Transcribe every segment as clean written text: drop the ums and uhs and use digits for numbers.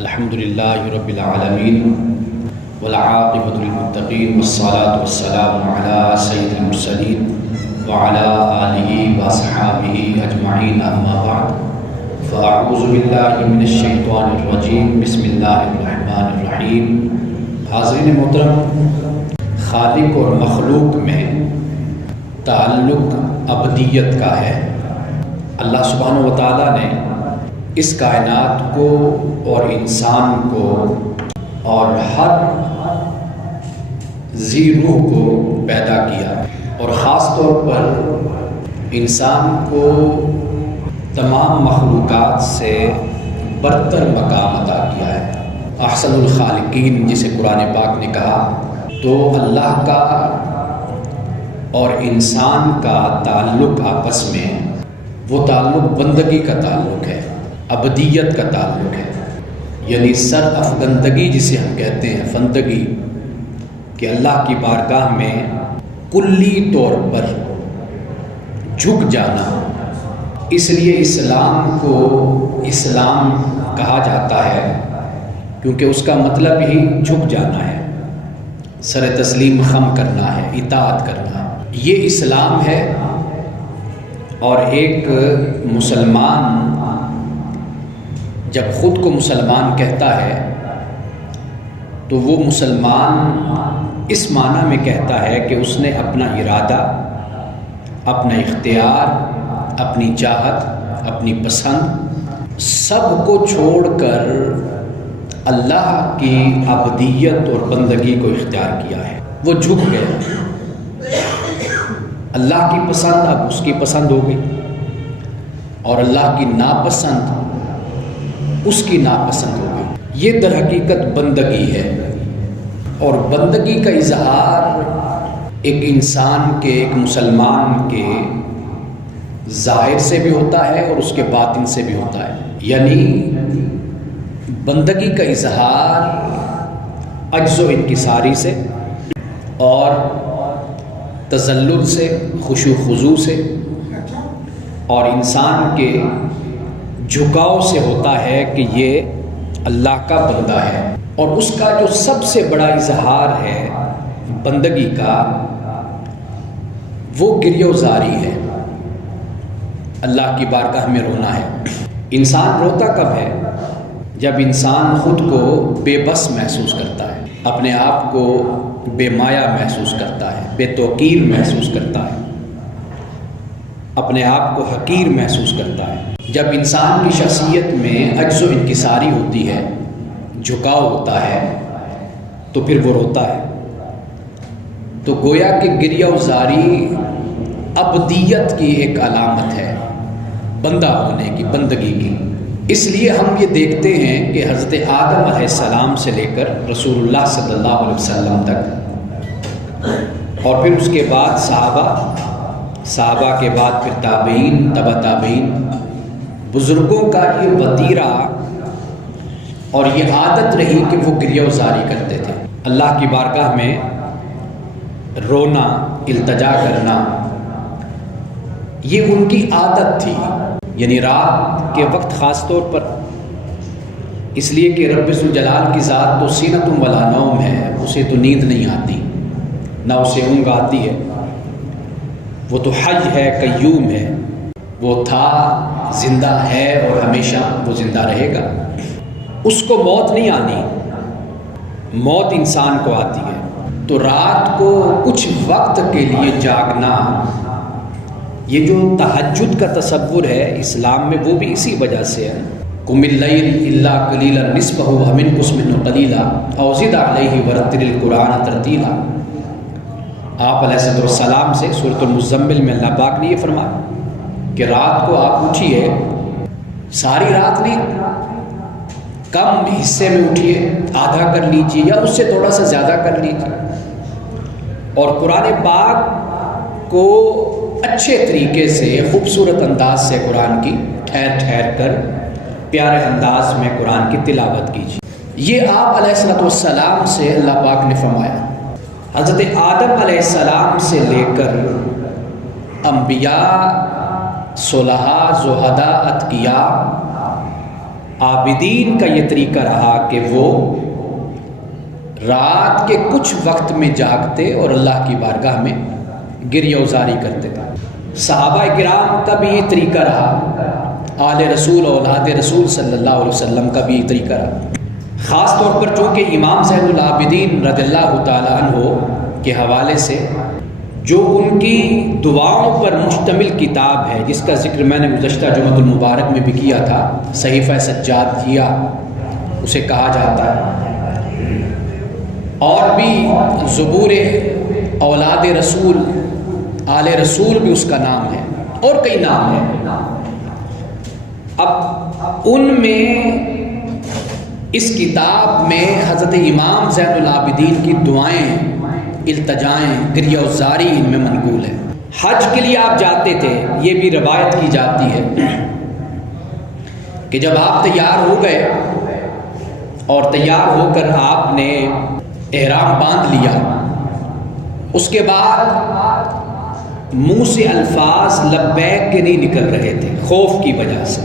الحمد للہ رب العالمین والعاقبۃ للمتقین والصلاة والسلام علی سید المرسلین وعلی آلہ واصحابہ اجمعین اما بعد فاعوذ باللہ من الشیطان الرجیم بسم اللہ الرحمن الرحیم۔ حاضرین محترم، خالق اور مخلوق میں تعلق ابدیت کا ہے۔ اللہ سبحانہ و تعالیٰ نے اس کائنات کو اور انسان کو اور ہر ذی روح کو پیدا کیا، اور خاص طور پر انسان کو تمام مخلوقات سے برتر مقام عطا کیا ہے۔ احسن الخالقین جسے قرآن پاک نے کہا، تو اللہ کا اور انسان کا تعلق آپس میں وہ تعلق بندگی کا تعلق ہے، ابدیت کا تعلق ہے، یعنی سر افگندگی جسے ہم کہتے ہیں، فندگی، کہ اللہ کی بارگاہ میں کلی طور پر جھک جانا۔ اس لیے اسلام کو اسلام کہا جاتا ہے، کیونکہ اس کا مطلب ہی جھک جانا ہے، سر تسلیم خم کرنا ہے، اطاعت کرنا ہے، یہ اسلام ہے۔ اور ایک مسلمان جب خود کو مسلمان کہتا ہے تو وہ مسلمان اس معنی میں کہتا ہے کہ اس نے اپنا ارادہ، اپنا اختیار، اپنی چاہت، اپنی پسند سب کو چھوڑ کر اللہ کی عبودیت اور بندگی کو اختیار کیا ہے۔ وہ جھک گیا، اللہ کی پسند اب اس کی پسند ہو گئی، اور اللہ کی ناپسند اس کی ناپسند ہو گئی۔ یہ در حقیقت بندگی ہے، اور بندگی کا اظہار ایک انسان کے، ایک مسلمان کے ظاہر سے بھی ہوتا ہے اور اس کے باطن سے بھی ہوتا ہے۔ یعنی بندگی کا اظہار عجز و انکساری سے اور تذلل سے، خشوع و خضوع سے اور انسان کے جھکاؤ سے ہوتا ہے کہ یہ اللہ کا بندہ ہے۔ اور اس کا جو سب سے بڑا اظہار ہے بندگی کا، وہ گریہ و زاری ہے، اللہ کی بارگاہ میں رونا ہے۔ انسان روتا کب ہے؟ جب انسان خود کو بے بس محسوس کرتا ہے، اپنے آپ کو بے مایہ محسوس کرتا ہے، بے توقیر محسوس کرتا ہے، اپنے آپ کو حقیر محسوس کرتا ہے۔ جب انسان کی شخصیت میں عجز و انکساری ہوتی ہے، جھکاؤ ہوتا ہے، تو پھر وہ روتا ہے۔ تو گویا کہ گریہ و زاری ابدیت کی ایک علامت ہے، بندہ ہونے کی، بندگی کی۔ اس لیے ہم یہ دیکھتے ہیں کہ حضرت آدم علیہ السلام سے لے کر رسول اللہ صلی اللہ علیہ وسلم تک، اور پھر اس کے بعد صحابہ کے بعد پھر تابعین، تبع تابعین، بزرگوں کا یہ وتیرہ اور یہ عادت رہی کہ وہ گریہ و زاری کرتے تھے، اللہ کی بارگاہ میں رونا، التجا کرنا، یہ ان کی عادت تھی۔ یعنی رات کے وقت خاص طور پر، اس لیے کہ رب ذوالجلال کی ذات تو سینۃ ولا نوم ہے، اسے تو نیند نہیں آتی، نہ اسے اونگ آتی ہے، وہ تو حی ہے، قیوم ہے، وہ تھا، زندہ ہے اور ہمیشہ وہ زندہ رہے گا۔ اس کو موت نہیں آنی، موت انسان کو آتی ہے۔ تو رات کو کچھ وقت کے لیے جاگنا، یہ جو تہجد کا تصور ہے اسلام میں، وہ بھی اسی وجہ سے ہے۔ قم اللیل الا قلیلا نصفہ و انقص منہ قلیلا او زد علیہ ورتل القرآن ترتیلا۔ آپ علیہ السلام سے سورۃ المزمل میں اللہ پاک نے یہ فرمایا کہ رات کو آپ اٹھیے، ساری رات نہیں، کم حصے میں اٹھیے، آدھا کر لیجیے یا اس سے تھوڑا سا زیادہ کر لیجیے، اور قرآن پاک کو اچھے طریقے سے، خوبصورت انداز سے قرآن کی ٹھہر ٹھہر کر پیارے انداز میں قرآن کی تلاوت کیجیے۔ یہ آپ علیہ السلام سے اللہ پاک نے فرمایا۔ حضرت آدم علیہ السلام سے لے کر انبیاء، صلحاء، زہداء، اتقیاء، عابدین کا یہ طریقہ رہا کہ وہ رات کے کچھ وقت میں جاگتے اور اللہ کی بارگاہ میں گریہ وزاری کرتے تھے۔ صحابہ کرام کا بھی یہ طریقہ رہا، آل رسول اولاد رسول صلی اللہ علیہ وسلم کا بھی یہ طریقہ رہا۔ خاص طور پر چونکہ امام زین العابدین رضی اللہ تعالیٰ عنہ کے حوالے سے جو ان کی دعاؤں پر مشتمل کتاب ہے، جس کا ذکر میں نے گزشتہ جمعۃ المبارک میں بھی کیا تھا، صحیفہ سجادیہ اسے کہا جاتا ہے، اور بھی زبور اولاد رسول آل رسول بھی اس کا نام ہے، اور کئی نام ہیں۔ اب ان میں اس کتاب میں حضرت امام زین العابدین کی دعائیں، التجائیں، گریہ وزاری ان میں منقول ہے۔ حج کے لیے آپ جاتے تھے، یہ بھی روایت کی جاتی ہے کہ جب آپ تیار ہو گئے اور تیار ہو کر آپ نے احرام باندھ لیا، اس کے بعد منہ سے الفاظ لبیک کے نہیں نکل رہے تھے، خوف کی وجہ سے،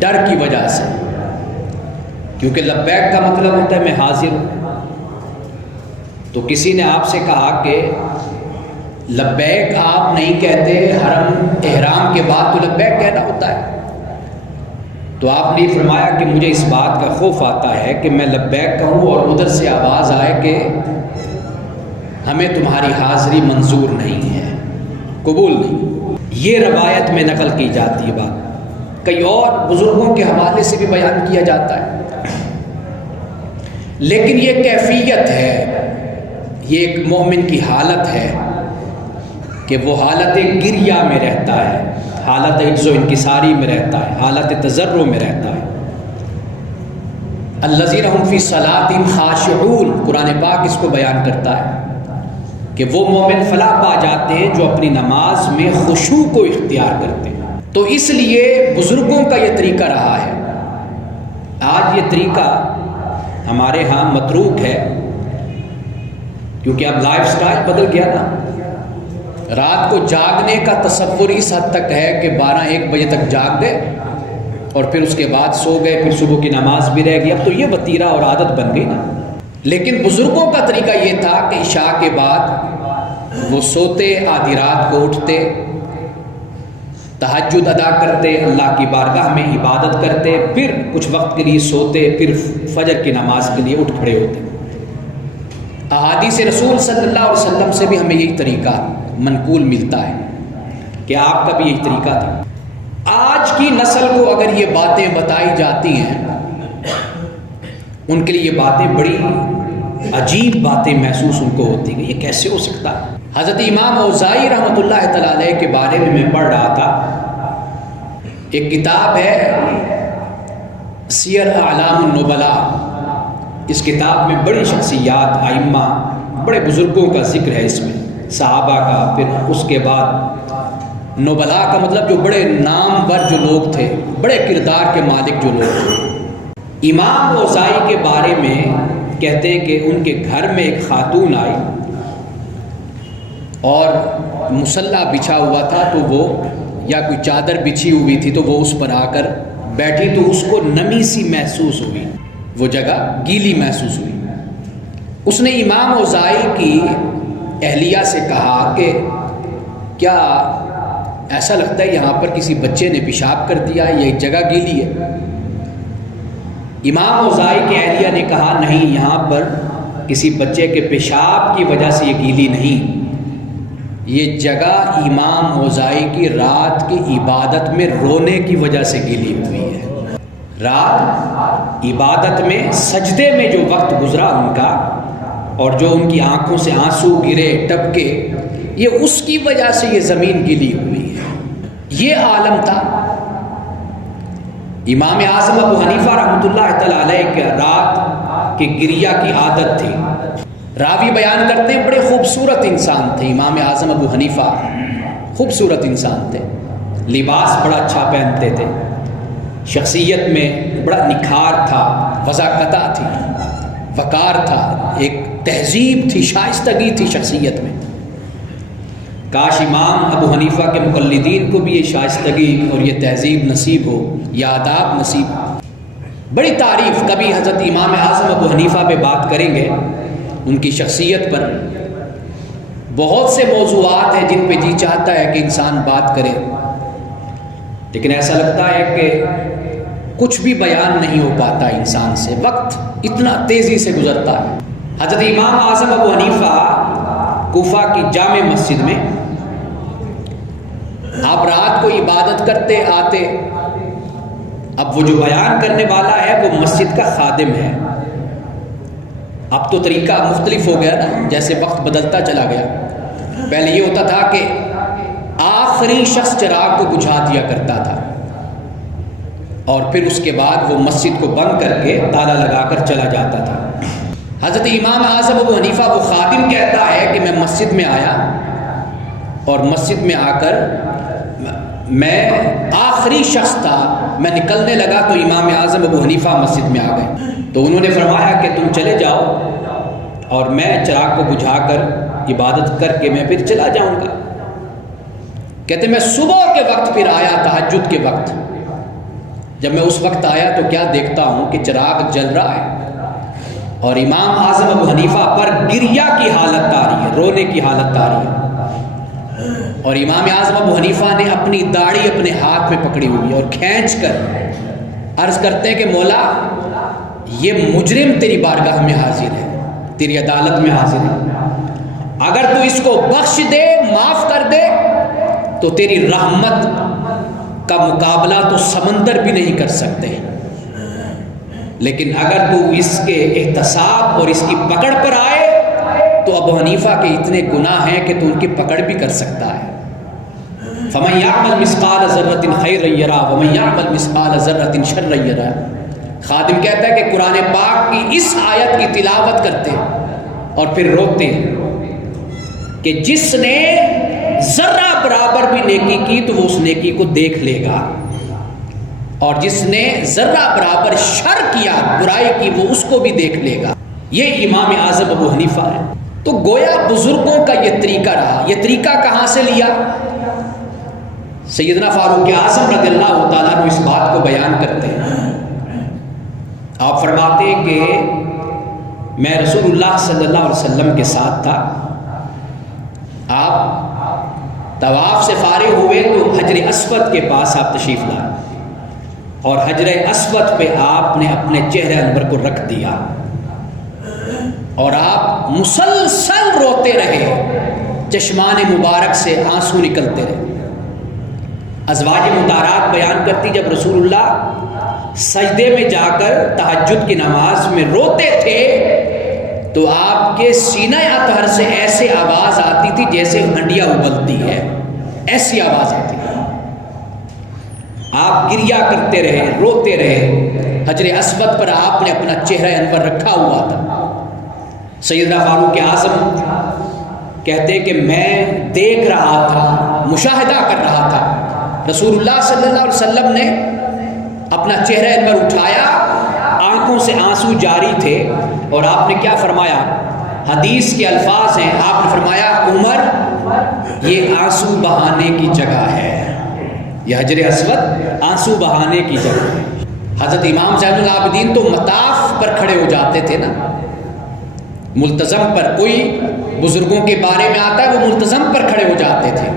ڈر کی وجہ سے، کیونکہ لبیک کا مطلب ہوتا ہے میں حاضر ہوں۔ تو کسی نے آپ سے کہا کہ لبیک آپ نہیں کہتے، حرم احرام کے بعد تو لبیک کہنا ہوتا ہے۔ تو آپ نے فرمایا کہ مجھے اس بات کا خوف آتا ہے کہ میں لبیک کہوں اور ادھر سے آواز آئے کہ ہمیں تمہاری حاضری منظور نہیں ہے، قبول نہیں۔ یہ روایت میں نقل کی جاتی ہے بات، کئی اور بزرگوں کے حوالے سے بھی بیان کیا جاتا ہے، لیکن یہ کیفیت ہے، یہ ایک مومن کی حالت ہے کہ وہ حالت گریہ میں رہتا ہے، حالت عجز و انکساری میں رہتا ہے، حالت تضرع میں رہتا ہے۔ الذین هم فی صلاتہم خاشعون، قرآن پاک اس کو بیان کرتا ہے کہ وہ مومن فلاح پا جاتے ہیں جو اپنی نماز میں خشوع کو اختیار کرتے ہیں۔ تو اس لیے بزرگوں کا یہ طریقہ رہا ہے۔ آج یہ طریقہ ہمارے ہاں متروک ہے، کیونکہ اب لائف سٹائل بدل گیا نا۔ رات کو جاگنے کا تصور اس حد تک ہے کہ 12-1 بجے تک جاگ گئے اور پھر اس کے بعد سو گئے، پھر صبح کی نماز بھی رہ گئی۔ اب تو یہ وتیرہ اور عادت بن گئی نا۔ لیکن بزرگوں کا طریقہ یہ تھا کہ عشاء کے بعد وہ سوتے، آدھی رات کو اٹھتے، تہجد ادا کرتے، اللہ کی بارگاہ میں عبادت کرتے، پھر کچھ وقت کے لیے سوتے، پھر فجر کی نماز کے لیے اٹھ کھڑے ہوتے۔ احادیث رسول صلی اللہ علیہ وسلم سے بھی ہمیں یہی طریقہ منقول ملتا ہے کہ آپ کا بھی یہی طریقہ تھا۔ آج کی نسل کو اگر یہ باتیں بتائی جاتی ہیں، ان کے لیے یہ باتیں بڑی عجیب باتیں محسوس ان کو ہوتی ہیں، یہ کیسے ہو سکتا ہے؟ حضرت امام اوزاعی رحمۃ اللہ تعالیٰ علیہ کے بارے میں پڑھ رہا تھا، ایک کتاب ہے سیر اعلام النبلاء، اس کتاب میں بڑی شخصیات، ائمہ، بڑے بزرگوں کا ذکر ہے، اس میں صحابہ کا، پھر اس کے بعد نبلاء کا مطلب جو بڑے نامور جو لوگ تھے، بڑے کردار کے مالک جو لوگ تھے۔ امام اوزاعی کے بارے میں کہتے ہیں کہ ان کے گھر میں ایک خاتون آئی اور مصلی بچھا ہوا تھا، تو وہ یا کوئی چادر بچھی ہوئی تھی تو وہ اس پر آ کر بیٹھی، تو اس کو نمی سی محسوس ہوئی، وہ جگہ گیلی محسوس ہوئی۔ اس نے امام اوزاعی کی اہلیہ سے کہا کہ کیا ایسا لگتا ہے یہاں پر کسی بچے نے پیشاب کر دیا، یہ جگہ گیلی ہے؟ امام اوزاعی کی اہلیہ نے کہا نہیں، یہاں پر کسی بچے کے پیشاب کی وجہ سے یہ گیلی نہیں، یہ جگہ امام اوزاعی کی رات کی عبادت میں رونے کی وجہ سے گیلی ہوئی ہے۔ رات عبادت میں، سجدے میں جو وقت گزرا ان کا، اور جو ان کی آنکھوں سے آنسو گرے، ٹپکے، یہ اس کی وجہ سے یہ زمین گیلی ہوئی ہے۔ یہ عالم تھا۔ امام اعظم ابو حنیفہ رحمۃ اللہ تعالیٰ علیہ کے رات کے گریہ کی عادت تھی۔ راوی بیان کرتے ہیں بڑے خوبصورت انسان تھے امام اعظم ابو حنیفہ، خوبصورت انسان تھے، لباس بڑا اچھا پہنتے تھے، شخصیت میں بڑا نکھار تھا، وضاقتہ تھی، وقار تھا، ایک تہذیب تھی، شائستگی تھی شخصیت میں۔ کاش امام ابو حنیفہ کے مقلدین کو بھی یہ شائستگی اور یہ تہذیب نصیب ہو، یہ آداب نصیب ہو۔ بڑی تعریف، کبھی حضرت امام اعظم ابو حنیفہ پہ بات کریں گے، ان کی شخصیت پر۔ بہت سے موضوعات ہیں جن پہ جی چاہتا ہے کہ انسان بات کرے، لیکن ایسا لگتا ہے کہ کچھ بھی بیان نہیں ہو پاتا انسان سے، وقت اتنا تیزی سے گزرتا ہے۔ حضرت امام اعظم ابو حنیفہ کوفہ کی جامع مسجد میں آپ رات کو عبادت کرتے آتے۔ اب وہ جو بیان کرنے والا ہے وہ مسجد کا خادم ہے۔ اب تو طریقہ مختلف ہو گیا نا، جیسے وقت بدلتا چلا گیا۔ پہلے یہ ہوتا تھا کہ آخری شخص چراغ کو بجھا دیا کرتا تھا، اور پھر اس کے بعد وہ مسجد کو بند کر کے تالا لگا کر چلا جاتا تھا۔ حضرت امام اعظم ابو حنیفہ وہ خادم کہتا ہے کہ میں مسجد میں آیا، اور مسجد میں آ کر میں آخری شخص تھا، میں نکلنے لگا تو امام اعظم ابو حنیفہ مسجد میں آ گئے۔ تو انہوں نے فرمایا کہ تم چلے جاؤ، اور میں چراغ کو بجھا کر عبادت کر کے میں پھر چلا جاؤں گا۔ کہتے میں صبح کے وقت پھر آیا، تہجد کے وقت۔ جب میں اس وقت آیا تو کیا دیکھتا ہوں کہ چراغ جل رہا ہے، اور امام اعظم ابو حنیفہ پر گریہ کی حالت آ رہی ہے، رونے کی حالت آ رہی ہے، اور امام اعظم ابو حنیفہ نے اپنی داڑھی اپنے ہاتھ میں پکڑی ہوئی ہے، اور کھینچ کر عرض کرتے ہیں کہ مولا یہ مجرم تیری بارگاہ میں حاضر ہے، تیری عدالت میں حاضر ہے، اگر تو اس کو بخش دے، معاف کر دے، تو تیری رحمت کا مقابلہ تو سمندر بھی نہیں کر سکتے، لیکن اگر تو اس کے احتساب اور اس کی پکڑ پر آئے تو ابو حنیفہ کے اتنے گناہ ہیں کہ تو ان کی پکڑ بھی کر سکتا ہے۔ فَمَن يَعْمَلْ مِثْقَالَ ذَرَّةٍ خَيْرًا يَرَهُ وَمَن يَعْمَلْ مِثْقَالَ ذَرَّةٍ شَرًّا يَرَهُ۔ خادم کہتا ہے کہ قرآن پاک کی اس آیت کی تلاوت کرتے اور پھر روتے ہیں کہ جس نے ذرہ برابر بھی نیکی کی تو وہ اس نیکی کو دیکھ لے گا، اور جس نے ذرہ برابر شر کیا، برائی کی، وہ اس کو بھی دیکھ لے گا۔ یہ امام اعظم ابو حنیفہ ہے۔ تو گویا بزرگوں کا یہ طریقہ رہا۔ یہ طریقہ کہاں سے لیا؟ سیدنا فاروق اعظم رضی اللہ تعالیٰ عنہ اس بات کو بیان کرتے ہیں۔ آپ فرماتے ہیں کہ میں رسول اللہ صلی اللہ علیہ وسلم کے ساتھ تھا، آپ طواف سے فارغ ہوئے تو حجر اسود کے پاس آپ تشریف لائے، اور حجر اسود پہ آپ نے اپنے چہرے انور کو رکھ دیا، اور آپ مسلسل روتے رہے، چشمان مبارک سے آنسو نکلتے رہے۔ ازواج مطہرات بیان کرتی جب رسول اللہ سجدے میں جا کر تہجد کی نماز میں روتے تھے تو آپ کے سینہ اطہر سے ایسے آواز آتی تھی جیسے ہنڈیا ابلتی ہے، ایسی آواز آتی تھی۔ آپ گریہ کرتے رہے، روتے رہے۔ حجر اسود پر آپ نے اپنا چہرہ انور رکھا ہوا تھا۔ سیدنا فاروق اعظم کہتے کہ میں دیکھ رہا تھا، مشاہدہ کر رہا تھا، رسول اللہ صلی اللہ علیہ وسلم نے اپنا چہرہ انور اٹھایا، آنکھوں سے آنسو جاری تھے، اور آپ نے کیا فرمایا؟ حدیث کے الفاظ ہیں، آپ نے فرمایا عمر یہ آنسو بہانے کی جگہ ہے، یہ حجر اسود آنسو بہانے کی جگہ ہے۔ حضرت امام زین العابدین تو مطاف پر کھڑے ہو جاتے تھے نا، ملتزم پر، کوئی بزرگوں کے بارے میں آتا ہے وہ ملتزم پر کھڑے ہو جاتے تھے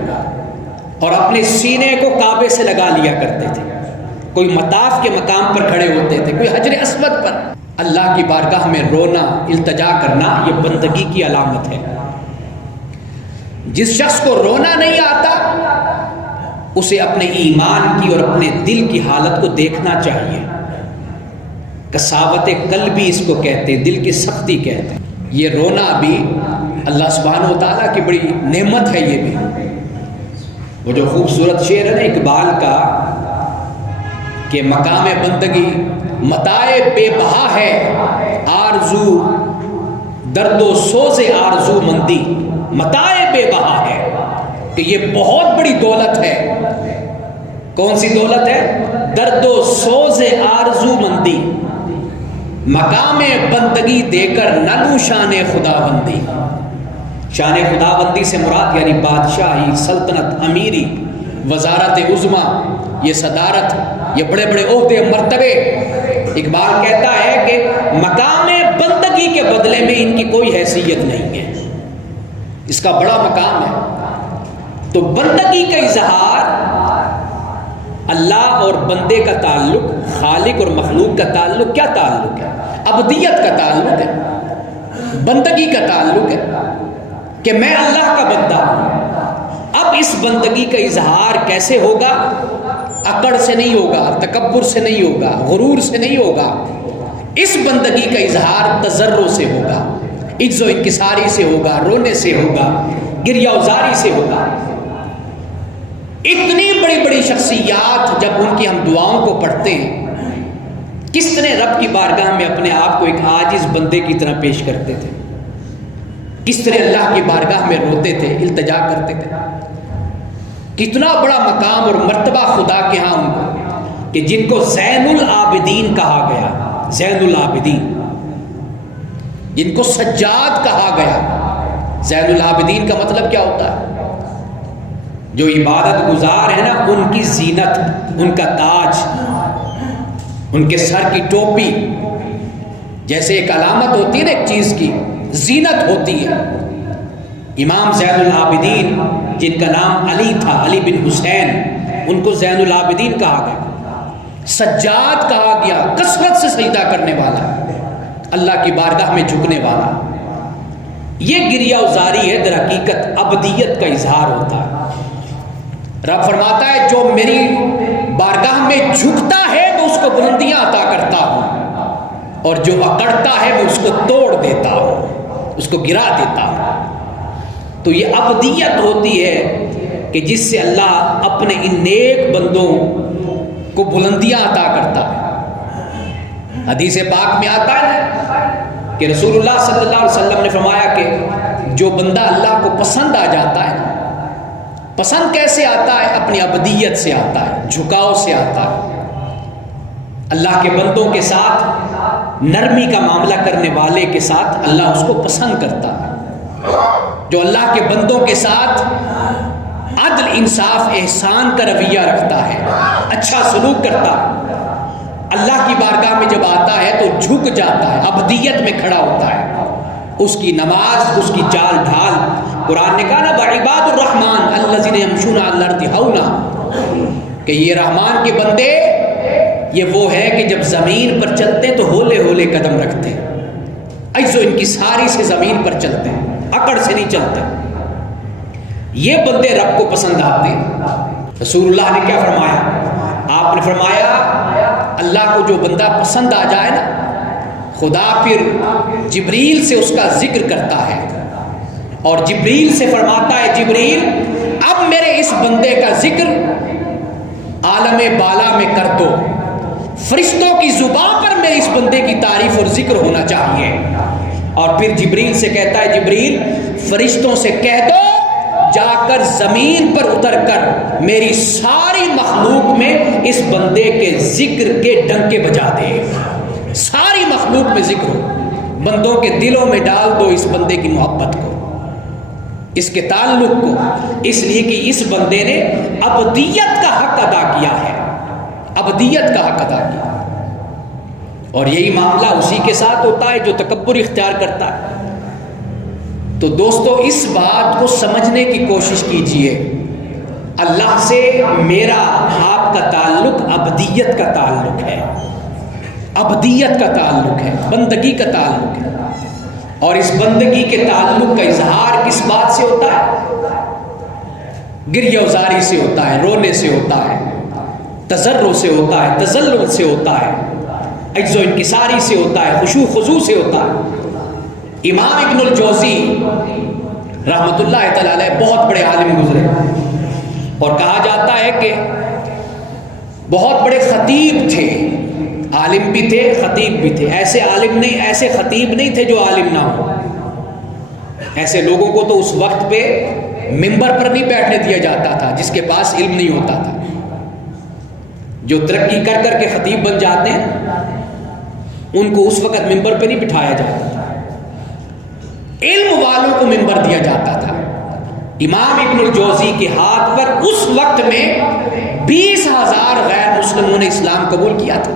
اور اپنے سینے کو کعبے سے لگا لیا کرتے تھے، کوئی مطاف کے مقام پر کھڑے ہوتے تھے، کوئی حجر اسود پر۔ اللہ کی بارگاہ میں رونا، التجا کرنا یہ بندگی کی علامت ہے۔ جس شخص کو رونا نہیں آتا اسے اپنے ایمان کی اور اپنے دل کی حالت کو دیکھنا چاہیے۔ کساوت قلبی اس کو کہتے ہیں، دل کی سختی کہتے ہیں۔ یہ رونا بھی اللہ سبحانہ و تعالیٰ کی بڑی نعمت ہے۔ یہ بھی وہ جو خوبصورت شعر ہے نا اقبال کا کہ مقام بندگی متاع بے بہا ہے، آرزو درد و سوز آرزو مندی، متاع بے بہا ہے، کہ یہ بہت بڑی دولت ہے۔ کون سی دولت ہے؟ درد و سوز آرزو مندی، مقام بندگی دے کر نلو شان خدا بندی۔ شان خدا بندی سے مراد یعنی بادشاہی، سلطنت، امیری، وزارت عظمیٰ، یہ صدارت، یہ بڑے بڑے عہدے، مرتبے، اقبال کہتا ہے کہ مقام بندگی کے بدلے میں ان کی کوئی حیثیت نہیں ہے، اس کا بڑا مقام ہے۔ تو بندگی کا اظہار، اللہ اور بندے کا تعلق، خالق اور مخلوق کا تعلق کیا تعلق ہے؟ عبدیت کا تعلق ہے، بندگی کا تعلق ہے کہ میں اللہ کا بندہ ہوں۔ اب اس بندگی کا اظہار کیسے ہوگا؟ اکڑ سے نہیں ہوگا، تکبر سے نہیں ہوگا، غرور سے نہیں ہوگا۔ اس بندگی کا اظہار تضرع سے ہوگا، عجز و انکساری سے ہوگا، رونے سے ہوگا، گریہ وزاری سے ہوگا۔ اتنی بڑی بڑی شخصیات جب ان کی ہم دعاؤں کو پڑھتے ہیں، کس طرح رب کی بارگاہ میں اپنے آپ کو ایک عاجز بندے کی طرح پیش کرتے تھے، کس طرح اللہ کی بارگاہ میں روتے تھے، التجا کرتے تھے۔ کتنا بڑا مقام اور مرتبہ خدا کے ہاں ان کو، کہ جن کو زین العابدین کہا گیا، زین العابدین، جن کو سجاد کہا گیا۔ زین العابدین کا مطلب کیا ہوتا ہے؟ جو عبادت گزار ہے نا، ان کی زینت، ان کا تاج، ان کے سر کی ٹوپی، جیسے ایک علامت ہوتی ہے نا ایک چیز کی، زینت ہوتی ہے۔ امام زین العابدین جن کا نام علی تھا، علی بن حسین، ان کو زین العابدین کہا گیا۔ سجاد کہا گیا، کثرت سے سجدہ کرنے والا، اللہ کی بارگاہ میں جھکنے والا۔ یہ گریہ وزاری ہے، در حقیقت عبدیت کا اظہار ہوتا ہے۔ رب فرماتا ہے جو میری بارگاہ میں جھکتا ہے میں اس کو بلندیاں عطا کرتا ہوں، اور جو اکڑتا ہے میں اس کو توڑ دیتا ہوں، اس کو گرا دیتا ہوں۔ تو یہ عبدیت ہوتی ہے کہ جس سے اللہ اپنے ان نیک بندوں کو بلندیاں عطا کرتا ہے۔ حدیث پاک میں آتا ہے کہ رسول اللہ صلی اللہ علیہ وسلم نے فرمایا کہ جو بندہ اللہ کو پسند آ جاتا ہے، پسند کیسے آتا ہے؟ اپنی عبدیت سے آتا ہے، جھکاؤ سے آتا ہے۔ اللہ کے بندوں کے ساتھ نرمی کا معاملہ کرنے والے کے ساتھ اللہ اس کو پسند کرتا ہے۔ جو اللہ کے بندوں کے ساتھ عدل، انصاف، احسان کا رویہ رکھتا ہے، اچھا سلوک کرتا ہے، اللہ کی بارگاہ میں جب آتا ہے تو جھک جاتا ہے، عبدیت میں کھڑا ہوتا ہے۔ اس کی نماز، اس کی چال ڈھال، قرآن نے کہا نا وَعِبَادُ الرَّحْمَنِ الَّذِينَ يَمْشُونَ عَلَى الْأَرْضِ هَوْنًا، کہ یہ رحمان کے بندے یہ وہ ہے کہ جب زمین پر چلتے تو ہولے ہولے قدم رکھتے ہیں، عجز و انکساری سے زمین پر چلتے ہیں، اکڑ سے نہیں چلتے۔ یہ بندے رب کو پسند آتے ہیں۔ رسول اللہ نے کیا فرمایا؟ آپ نے فرمایا اللہ کو جو بندہ پسند آ جائے نا، خدا پھر جبریل سے اس کا ذکر کرتا ہے، اور جبریل سے فرماتا ہے جبریل اب میرے اس بندے کا ذکر عالم بالا میں کر دو، فرشتوں کی زبان پر میرے اس بندے کی تعریف اور ذکر ہونا چاہیے۔ اور پھر جبریل سے کہتا ہے جبریل فرشتوں سے کہہ دو جا کر زمین پر اتر کر میری ساری مخلوق میں اس بندے کے ذکر کے ڈنکے بجا دے، ساری مخلوق میں ذکر ہو، بندوں کے دلوں میں ڈال دو اس بندے کی محبت کو، اس کے تعلق کو، اس لیے کہ اس بندے نے عبدیت کا حق ادا کیا ہے، عبدیت کا حق ادا کیا۔ اور یہی معاملہ اسی کے ساتھ ہوتا ہے جو تکبر اختیار کرتا ہے۔ تو دوستو اس بات کو سمجھنے کی کوشش کیجئے، اللہ سے میرا آپ کا تعلق عبدیت کا تعلق ہے، عبدیت کا تعلق ہے، بندگی کا تعلق ہے۔ اور اس بندگی کے تعلق کا اظہار کس بات سے ہوتا ہے؟ گریہ وزاری سے ہوتا ہے، رونے سے ہوتا ہے، تضرع سے ہوتا ہے، تذلل سے ہوتا ہے، عجز و انکساری سے ہوتا ہے، خشوع خضوع سے ہوتا ہے۔ امام ابن الجوزی رحمۃ اللہ تعالی علیہ بہت بڑے عالم گزرے، اور کہا جاتا ہے کہ بہت بڑے خطیب تھے، عالم بھی تھے، خطیب بھی تھے۔ ایسے عالم نہیں، ایسے خطیب نہیں تھے جو عالم نہ ہو۔ ایسے لوگوں کو تو اس وقت پہ ممبر پر نہیں بیٹھنے دیا جاتا تھا جس کے پاس علم نہیں ہوتا تھا۔ جو ترقی کر کر کے خطیب بن جاتے ہیں ان کو اس وقت ممبر پہ نہیں بٹھایا جاتا تھا، علم والوں کو ممبر دیا جاتا تھا۔ امام ابن الجوزی کے ہاتھ پر اس وقت میں 20,000 غیر مسلموں نے اسلام قبول کیا تھا۔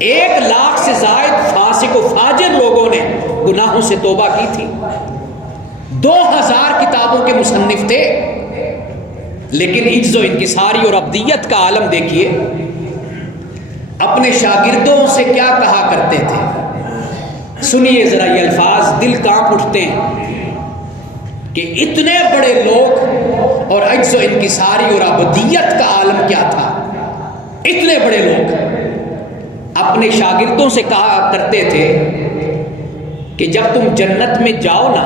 1,00,000 سے زائد فاسق و فاجر لوگوں نے گناہوں سے توبہ کی تھی، 2,000 کتابوں کے مصنف تھے، لیکن عجز و انکساری اور عبدیت کا عالم دیکھیے، اپنے شاگردوں سے کیا کہا کرتے تھے؟ سنیے ذرا یہ الفاظ، دل کانپ اٹھتے ہیں کہ اتنے بڑے لوگ اور عجز و انکساری اور عبدیت کا عالم کیا تھا۔ اتنے بڑے لوگ اپنے شاگردوں سے کہا کرتے تھے کہ جب تم جنت میں جاؤ نا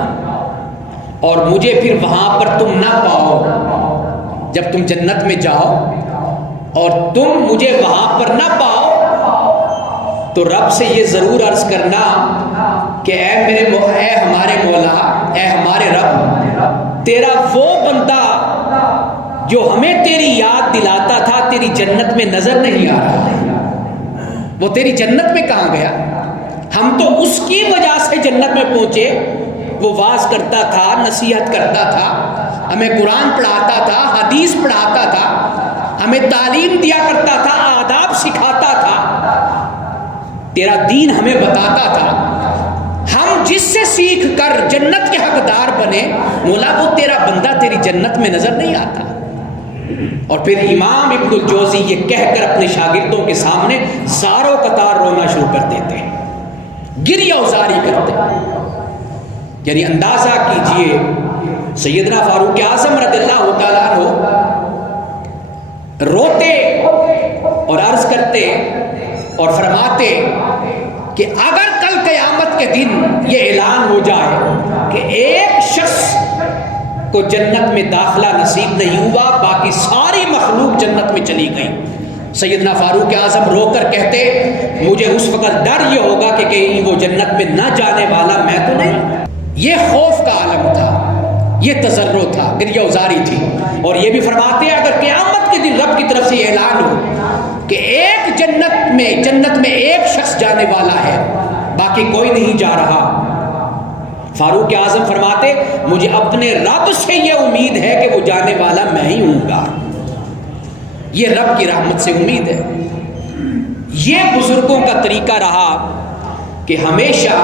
اور مجھے پھر وہاں پر تم نہ پاؤ، جب تم جنت میں جاؤ اور تم مجھے وہاں پر نہ پاؤ تو رب سے یہ ضرور عرض کرنا کہ اے ہمارے مولا، اے ہمارے رب، تیرا وہ بندہ جو ہمیں تیری یاد دلاتا تھا تیری جنت میں نظر نہیں آ رہا ہے، وہ تیری جنت میں کہاں گیا؟ ہم تو اس کی وجہ سے جنت میں پہنچے، وہ واعظ کرتا تھا، نصیحت کرتا تھا، ہمیں قرآن پڑھاتا تھا، حدیث پڑھاتا تھا، ہمیں تعلیم دیا کرتا تھا، آداب سکھاتا تھا، تیرا دین ہمیں بتاتا تھا، ہم جس سے سیکھ کر جنت کے حقدار بنے، مولا وہ تیرا بندہ تیری جنت میں نظر نہیں آتا۔ اور پھر امام ابن الجوزی یہ کہہ کر اپنے شاگردوں کے سامنے زاروں قطار رونا شروع کر دیتے ہیں، گریہ وزاری کرتے ہیں۔ یعنی اندازہ کیجئے سیدنا فاروق اعظم رضی اللہ تعالیٰ عنہ روتے اور عرض کرتے اور فرماتے کہ اگر کل قیامت کے دن یہ اعلان ہو جائے کہ ایک شخص کو جنت میں داخلہ نصیب نہیں ہوا، باقی ساری مخلوق جنت میں چلی گئی، سیدنا فاروق اعظم رو کر کہتے مجھے اس وقت ڈر یہ ہوگا کہ کہیں وہ جنت میں نہ جانے والا میں تو نہیں۔ یہ خوف کا عالم تھا، یہ تضرع تھا، گریہ وزاری تھی۔ اور یہ بھی فرماتے ہیں اگر قیامت کے دن رب کی طرف سے یہ اعلان ہو کہ ایک جنت میں ایک شخص جانے والا ہے، باقی کوئی نہیں جا رہا، فاروق اعظم فرماتے مجھے اپنے رب سے یہ امید ہے کہ وہ جانے والا میں ہی ہوں گا۔ یہ رب کی رحمت سے امید ہے۔ یہ بزرگوں کا طریقہ رہا کہ ہمیشہ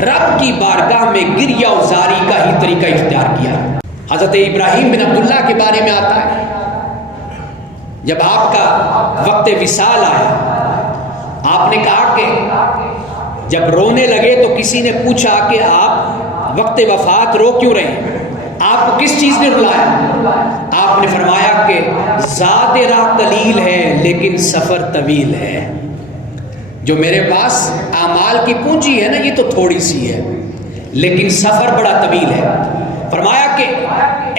رب کی بارگاہ میں گریہ وزاری کا ہی طریقہ اختیار کیا۔ حضرت ابراہیم بن عبداللہ کے بارے میں آتا ہے جب آپ کا وقت وصال آیا، آپ نے کہا کہ جب رونے لگے تو کسی نے پوچھا کہ آپ وقت وفات رو کیوں رہے، آپ کو کس چیز نے رلایا؟ آپ نے فرمایا کہ زاد راہ قلیل ہے لیکن سفر طویل ہے، جو میرے پاس اعمال کی پونجی ہے نا یہ تو تھوڑی سی ہے لیکن سفر بڑا طویل ہے۔ فرمایا کہ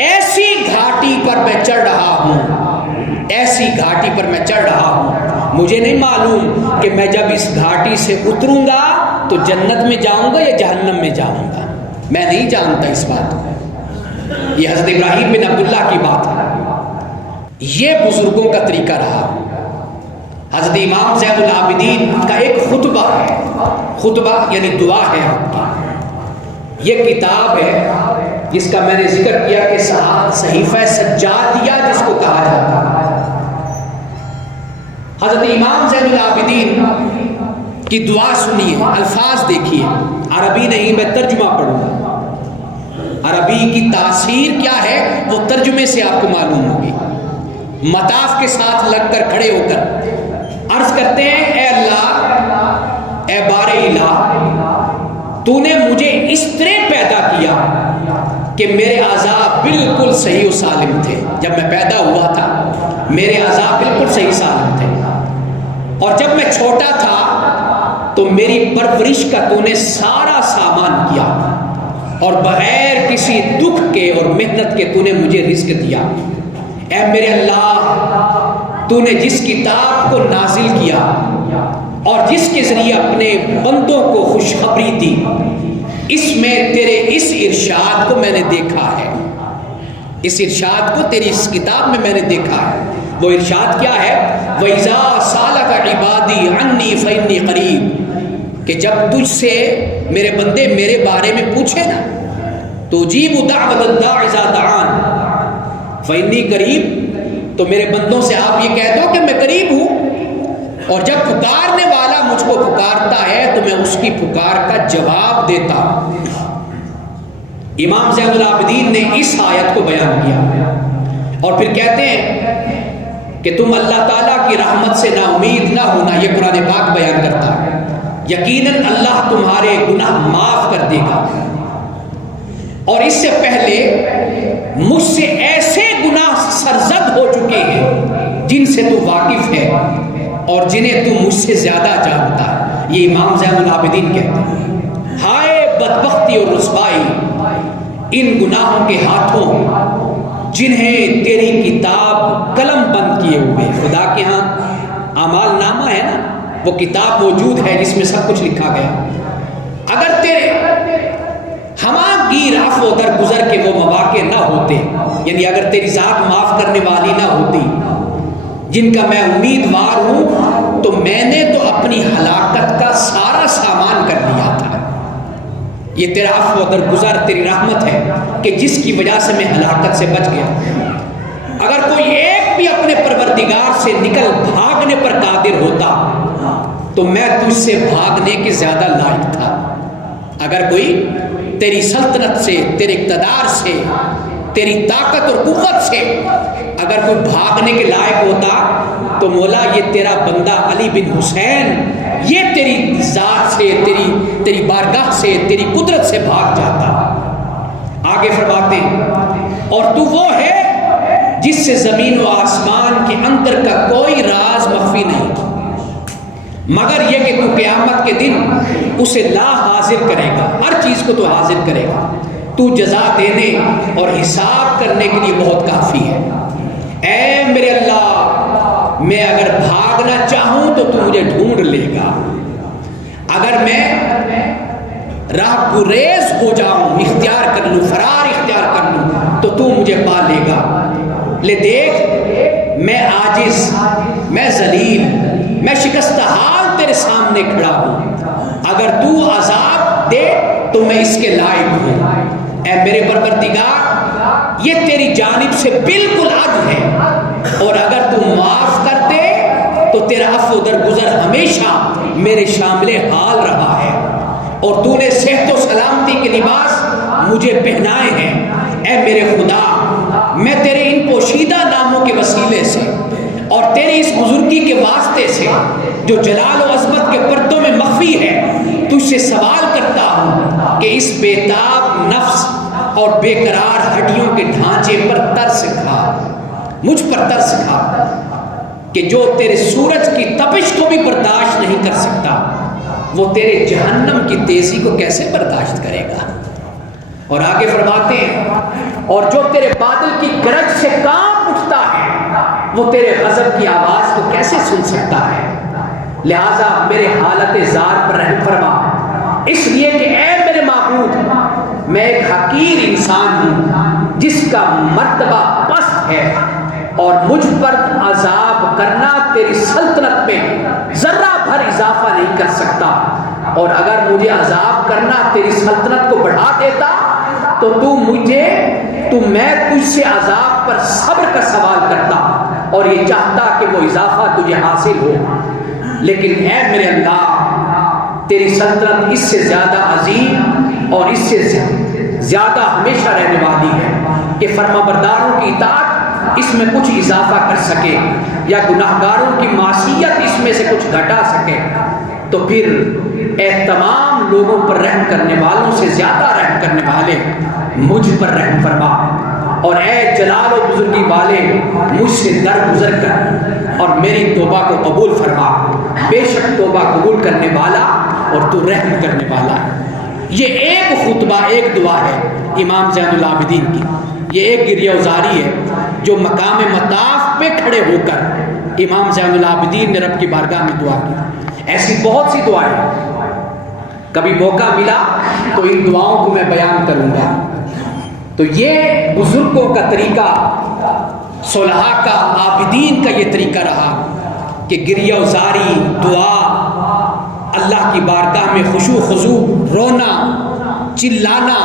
ایسی گھاٹی پر میں چڑھ رہا ہوں، ایسی گھاٹی پر میں چڑھ رہا ہوں، مجھے نہیں معلوم کہ میں جب اس گھاٹی سے اتروں گا تو جنت میں جاؤں گا یا جہنم میں جاؤں گا، میں نہیں جانتا اس بات کو۔ یہ حضرت ابراہیم بن عبداللہ کی بات ہے۔ یہ بزرگوں کا طریقہ رہا۔ حضرت امام زین العابدین کا ایک خطبہ ہے، خطبہ یعنی دعا ہے آپ کی، یہ کتاب ہے جس کا میں نے ذکر کیا کہ صحیفہ سجادیہ جس کو کہا جاتا ہے۔ حضرت امام زین العابدین کی دعا سنیے، الفاظ دیکھیے، عربی نہیں میں ترجمہ پڑھوں گا، عربی کی تاثیر کیا ہے وہ ترجمے سے آپ کو معلوم ہوگی۔ مطاف کے ساتھ لگ کر کھڑے ہو کر عرض کرتے ہیں اے اللہ، اے بار الہ، تو نے مجھے اس طرح پیدا کیا کہ میرے اعضاء بالکل صحیح و سالم تھے، جب میں پیدا ہوا تھا میرے اعضاء بالکل صحیح سالم تھے، اور جب میں چھوٹا تھا تو میری پرورش کا تو نے سارا سامان کیا، اور بغیر کسی دکھ کے اور محنت کے تو نے مجھے رزق دیا۔ اے میرے اللہ، تو نے جس کتاب کو نازل کیا اور جس کے ذریعے اپنے بندوں کو خوشخبری دی، اس میں تیرے اس ارشاد کو میں نے دیکھا ہے، اس ارشاد کو تیری اس کتاب میں نے دیکھا ہے۔ وہ ارشاد کیا ہے؟ وَإِذَا سَأَلَكَ عِبَادِي عَنِّي فَإِنِّي قَرِيبٌ، کہ جب تجھ سے میرے بندے میرے بارے میں پوچھے نا تو اجیب دعوت الداع اذا دعان فإنی قریب، تو میرے بندوں سے آپ یہ کہہ دو کہ میں قریب ہوں۔ اور جب پکارنے والا مجھ کو پکارتا ہے تو میں اس کی پکار کا جواب دیتا ہوں۔ امام زین العابدین نے اس آیت کو بیان کیا اور پھر کہتے ہیں کہ تم اللہ تعالیٰ کی رحمت سے نا امید نہ ہونا، یہ قرآن پاک بیان کرتا ہے، یقیناً اللہ تمہارے گناہ معاف کر دے گا۔ اور اس سے پہلے مجھ سے ایسے گناہ سرزد ہو چکے ہیں جن سے تو واقف ہے اور جنہیں تو مجھ سے زیادہ جانتا ہے۔ یہ امام زین العابدین کہتے ہیں، ہائے بدبختی اور رسوائی ان گناہوں کے ہاتھوں جنہیں تیری کتاب قلم بند کیے ہوئے۔ خدا کے ہاں اعمال نامہ ہے نا، وہ کتاب موجود ہے جس میں سب کچھ لکھا گیا۔ اگر تیرے ہمہ گیر عفو در گزر کے وہ مواقع نہ ہوتے، یعنی اگر تیری ذات معاف کرنے والی نہ ہوتی جن کا میں امیدوار ہوں، تو میں نے تو اپنی ہلاکت کا سارا سامان کر لیا تھا۔ یہ تیرا عفو در گزر، تیری رحمت ہے کہ جس کی وجہ سے میں ہلاکت سے بچ گیا۔ اگر کوئی ایک بھی اپنے پروردگار سے نکل بھاگنے پر قادر ہوتا تو میں تجھ سے بھاگنے کے زیادہ لائق تھا۔ اگر کوئی تیری سلطنت سے، تیرے اقتدار سے، تیری طاقت اور قوت سے اگر کوئی بھاگنے کے لائق ہوتا تو مولا یہ تیرا بندہ علی بن حسین یہ تیری ذات سے، تیری بارگاہ سے، تیری قدرت سے بھاگ جاتا۔ آگے فرماتے ہیں، اور تو وہ ہے جس سے زمین و آسمان کے اندر کا کوئی راز مخفی نہیں، مگر یہ کہ تو قیامت کے دن اسے لا حاضر کرے گا، ہر چیز کو تو حاضر کرے گا، تو جزا دینے اور حساب کرنے کے لیے بہت کافی ہے۔ اے میرے اللہ، میں اگر بھاگنا چاہوں تو تو مجھے ڈھونڈ لے گا، اگر میں راہ گریز ہو جاؤں، اختیار کر لوں، فرار اختیار کر لوں تو تو مجھے پا لے گا۔ لے دیکھ، میں عاجز، میں ذلیل، میں شکستہ حال تیرے سامنے کھڑا ہوں، اگر تو عذاب دے تو میں اس کے لائق ہوں۔ اے میرے پروردگار، یہ تیری جانب سے بالکل عدل ہے، اور اگر تو معاف کر دے تو تیرا عفو در گزر ہمیشہ میرے شامل حال رہا ہے، اور تو نے صحت و سلامتی کے لباس مجھے پہنائے ہیں۔ اے میرے خدا، میں تیرے ان پوشیدہ ناموں کے وسیلے سے اور تیری اس بزرگی کے واسطے سے جو جلال و عظمت کے پردوں میں مخفی ہے، تجھ سے سوال کرتا ہوں کہ اس بےتاب نفس اور بے قرار ہڈیوں کے ڈھانچے پر ترس کھا، مجھ پر ترس کھا، کہ جو تیرے سورج کی تپش کو بھی برداشت نہیں کر سکتا، وہ تیرے جہنم کی تیزی کو کیسے برداشت کرے گا۔ اور آگے فرماتے ہیں، اور جو تیرے بادل کی گرج سے کانپ اٹھتا ہے وہ تیرے غضب کی آواز کو کیسے سن سکتا ہے۔ لہٰذا میرے حالت زار پر رحم فرما، اس لیے کہ اے میرے معبود، میں ایک حقیر انسان ہوں جس کا مرتبہ پست ہے، اور مجھ پر عذاب کرنا تیری سلطنت میں ذرہ بھر اضافہ نہیں کر سکتا، اور اگر مجھے عذاب کرنا تیری سلطنت کو بڑھا دیتا تو میں تجھ سے عذاب پر صبر کا سوال کرتا اور یہ چاہتا کہ وہ اضافہ تجھے حاصل ہو، لیکن اے میرے اللہ، تیری سلطنت اس سے زیادہ عظیم اور اس سے زیادہ ہمیشہ رہنے والی ہے کہ فرما برداروں کی اطاعت اس میں کچھ اضافہ کر سکے یا گناہگاروں کی معصیت اس میں سے کچھ گھٹا سکے، تو پھر اے تمام لوگوں پر رحم کرنے والوں سے زیادہ رحم کرنے والے مجھ پر رحم فرما، اور اے جلال و بزرگی والے مجھ سے درگزر کر اور میری توبہ کو قبول فرما، بے شک توبہ قبول کرنے والا اور تو رحم کرنے والا ہے۔ یہ ایک خطبہ، ایک دعا ہے امام زین العابدین کی، یہ ایک گریہ وزاری ہے جو مقام مطاف پہ کھڑے ہو کر امام زین العابدین نے رب کی بارگاہ میں دعا کی۔ ایسی بہت سی دعائیں، کبھی موقع ملا تو ان دعاؤں کو میں بیان کروں گا۔ تو یہ بزرگوں کا طریقہ، صلحاء کا، عابدین کا یہ طریقہ رہا کہ گریہ وزاری، دعا، اللہ کی بارگاہ میں خشوع خضوع، رونا، چلانا،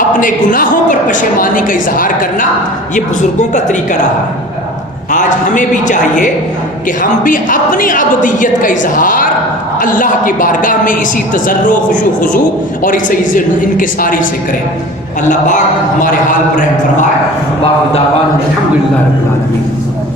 اپنے گناہوں پر پشیمانی کا اظہار کرنا، یہ بزرگوں کا طریقہ رہا ہے۔ آج ہمیں بھی چاہیے کہ ہم بھی اپنی عبدیت کا اظہار اللہ کی بارگاہ میں اسی تضرع خشوع خضوع اور اسی انکساری سے کریں۔ اللہ پاک ہمارے حال پر رحم فرمائے۔